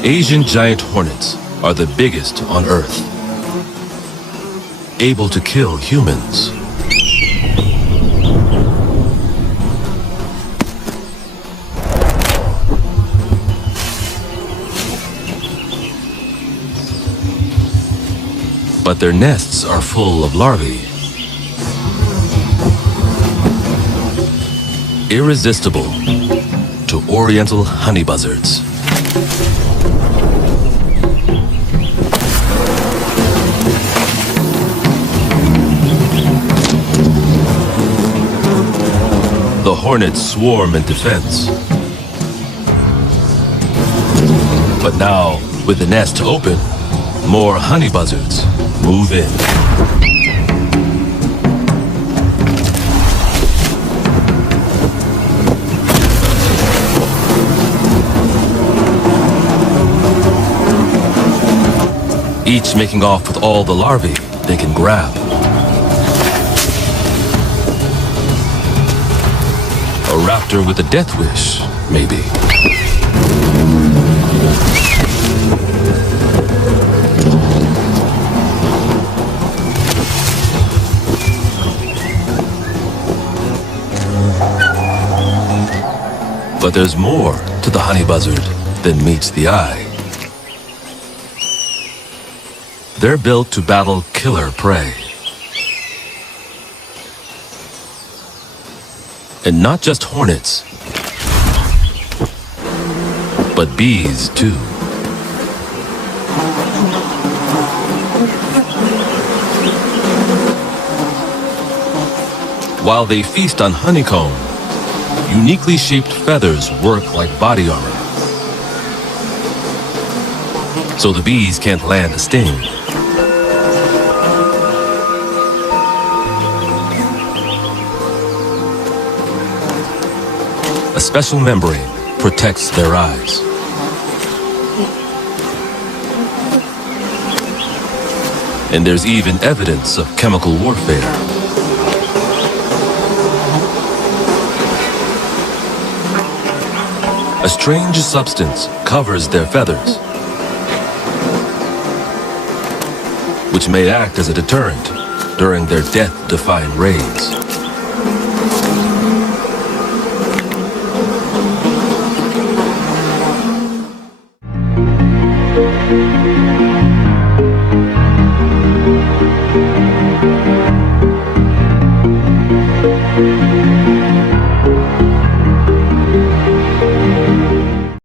Asian giant hornets are the biggest on Earth, able to kill humans. But their nests are full of larvae. Irresistible to Oriental honey buzzards. The hornets swarm in defense. But now, with the nest open, more honey buzzards move in. Each making off with all the larvae they can grab. A raptor with a death wish, maybe. But there's more to the honey buzzard than meets the eye. They're built to battle killer prey. And not just hornets, but bees too. While they feast on honeycomb, uniquely shaped feathers work like body armor. So the bees can't land a sting. A special membrane protects their eyes. And there's even evidence of chemical warfare. A strange substance covers their feathers, which may act as a deterrent during their death-defying raids.